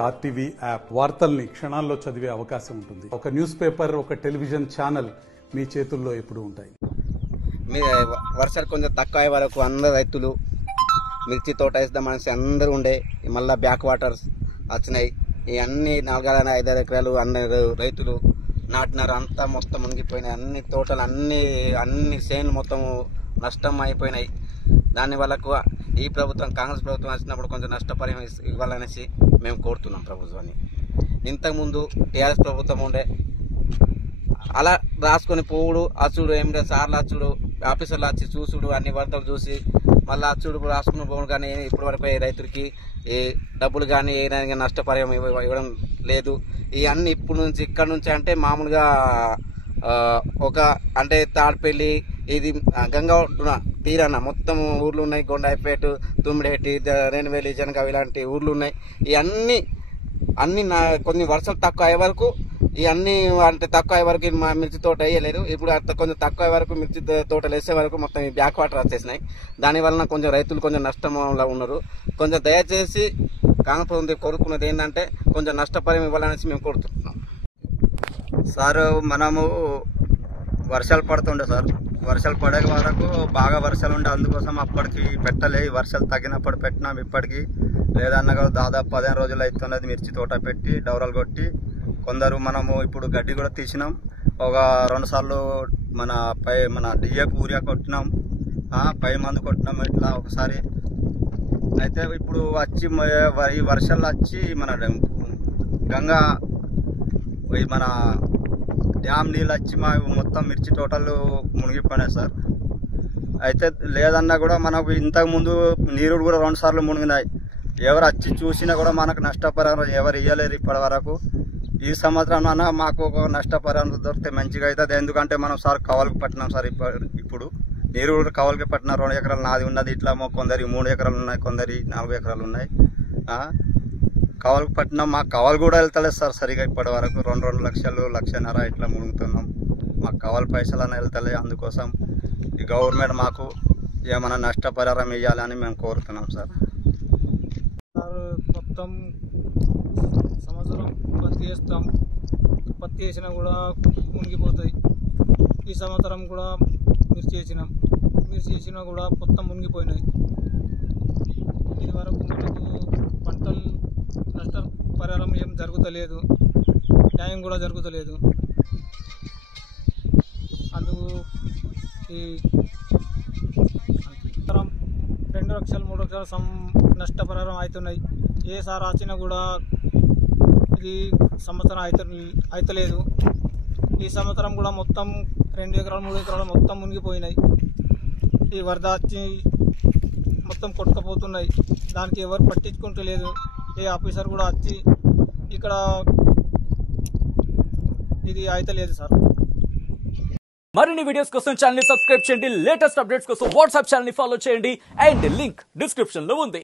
RTV app వార్తల్ని క్షణాల్లో చదివే అవకాశం ఉంటుంది. ఒక న్యూస్ పేపర్, ఒక టెలివిజన్ ఛానల్ మీ చేతుల్లో ఎప్పుడు ఉంటాయి. వర్షాలు కొంచెం తక్కువ అయ్యే వరకు అందరు రైతులు మిర్చి తోట వేద్దాం మనిషి అందరూ ఉండే మళ్ళీ బ్యాక్ వాటర్స్ వచ్చినాయి. ఈ అన్ని 4-5 ఎకరాలు అందరు రైతులు నాటినారు. అంతా మొత్తం మునిగిపోయినాయి. అన్ని తోటలు అన్ని చేనులు మొత్తం నష్టం అయిపోయినాయి. దాని వల్లకు ఈ ప్రభుత్వం కాంగ్రెస్ ప్రభుత్వం వచ్చినప్పుడు కొంచెం నష్టపరిహారం ఇవ్వాలనేసి మేము కోరుతున్నాం ప్రభుత్వాన్ని. ఇంతకుముందు టీఆర్ఎస్ ప్రభుత్వం ఉండే అలా రాసుకొని పోవుడు అచ్చుడు ఏం లేదు, సార్లు అచ్చుడు, ఆఫీసర్లు వచ్చి చూసుడు, అన్ని వార్తలు చూసి మళ్ళీ అచ్చుడు రాసుకుని పోవుడు. కానీ ఇప్పటి వరకు రైతులకి ఈ డబ్బులు కానీ ఏ నష్టపరిహారం ఇవ్వడం లేదు. ఈ అన్ని ఇప్పుడు నుంచి ఇక్కడ నుంచి అంటే మామూలుగా ఒక అంటే తాడిపల్లి, ఇది గంగా తీరాన మొత్తం ఊర్లు ఉన్నాయి. గొండాయిపేట, తుమ్మిడేటి, రేణువేలి, జనగాం ఇలాంటి ఊర్లు ఉన్నాయి. ఈ అన్ని కొన్ని వర్షాలు తక్కువ అయ్యే వరకు ఈ అన్ని అంటే తక్కువ అయ్యే వరకు మా మిర్చి తోట వేయలేదు. ఇప్పుడు కొంచెం తక్కువ అయ్యే వరకు మిర్చి తోటలు వేసే వరకు మొత్తం ఈ బ్యాక్ వాటర్ వచ్చేసినాయి. దానివల్ల కొంచెం రైతులు కొంచెం నష్టంలో ఉన్నారు. కొంచెం దయచేసి కాంగ్రెస్ ప్రభుత్వం కోరుకున్నది ఏంటంటే కొంచెం నష్టపరిహారం ఇవ్వాలనేసి మేము కోరుతున్నాం. సార్, మనము వర్షాలు పడుతుండే సార్. వర్షాలు పడే వరకు బాగా వర్షాలు ఉండే, అందుకోసం అప్పటికి పెట్టలే. వర్షాలు తగ్గినప్పుడు పెట్టినాం. ఇప్పటికి లేదన్నా కూడా దాదాపు 15 రోజులు అవుతున్నది మిర్చి తోట పెట్టి డౌరాలు కొట్టి. కొందరు మనము ఇప్పుడు గడ్డి కూడా తీసినాం. ఒక 2 సార్లు మన డిఏపి యూరియా కొట్టినాం, పై మందు కొట్టినాం ఇట్లా ఒకసారి. అయితే ఇప్పుడు వచ్చి ఈ వర్షాలు వచ్చి మన గంగా మన డ్యామ్ నీళ్ళు వచ్చి మా మొత్తం మిర్చి తోటలు మునిగిపోయినాయి సార్. అయితే లేదన్నా కూడా మనకు ఇంతకుముందు నీరు కూడా 2 సార్లు మునిగినాయి. ఎవరు వచ్చి చూసినా కూడా మనకు నష్టపరిహారం ఎవరు ఇవ్వలేరు ఇప్పటి వరకు. ఈ సంవత్సరం అన్నా మాకు ఒక నష్టపరిహారం దొరికితే మంచిగా అవుతుంది. ఎందుకంటే మనం సార్ కవలుకు పట్టినాం సార్. ఇప్పుడు నీరు కూడా కవలుకి పట్టిన 2 ఎకరాలు నాది ఉన్నది. ఇట్లా కొందరి 3 ఎకరాలు ఉన్నాయి, కొందరి 4 ఎకరాలు ఉన్నాయి. కవలుకు పట్టినాం. మాకు కవలు కూడా వెళ్తలేదు సార్ సరిగా ఇప్పటి వరకు. 2 లక్షలు, 1.5 ఇట్లా మునుగుతున్నాం. మాకు కవలు పైసలన్నా వెళ్తలే. అందుకోసం ఈ గవర్నమెంట్ మాకు ఏమైనా నష్టపరిహారం ఇవ్వాలని మేము కోరుతున్నాం సార్. మొత్తం సంవత్సరం పత్తి వేస్తాం. పత్తి వేసినా కూడా మునిగిపోతాయి. ఈ సంవత్సరం కూడా మిర్చి వేసినాం. మిర్చి వేసినా కూడా మొత్తం మునిగిపోయినాయి. ఇది వరకు మనకు పంటలు నష్టపరిహారం ఏం జరుగుతలేదు, న్యాయం కూడా జరుగుతలేదు. అందుకు ఈ 2 లక్షలు 3 లక్షలు నష్టపరిహారం అవుతున్నాయి. ఏ సార్ వచ్చినా కూడా ఇది సంవత్సరం అవుతలేదు. ఈ సంవత్సరం కూడా మొత్తం 2 ఎకరాలు 3 ఎకరాలు మొత్తం మునిగిపోయినాయి. ఈ వరద వచ్చి మొత్తం కొట్టుకుపోతున్నాయి. దానికి ఎవరు పట్టించుకుంటలేదు. ఏ ఆఫీసర్ కూడా వచ్చి ఇక్కడ ఇది అయితలేదు సార్. మరిన్ని వీడియోస్ కోసం ఛానల్ ని సబ్స్క్రైబ్ చేయండి. లేటెస్ట్ అప్డేట్స్ కోసం వాట్సాప్ ఛానల్ ని ఫాలో చేయండి. అండ్ లింక్ డిస్క్రిప్షన్ లో ఉంది.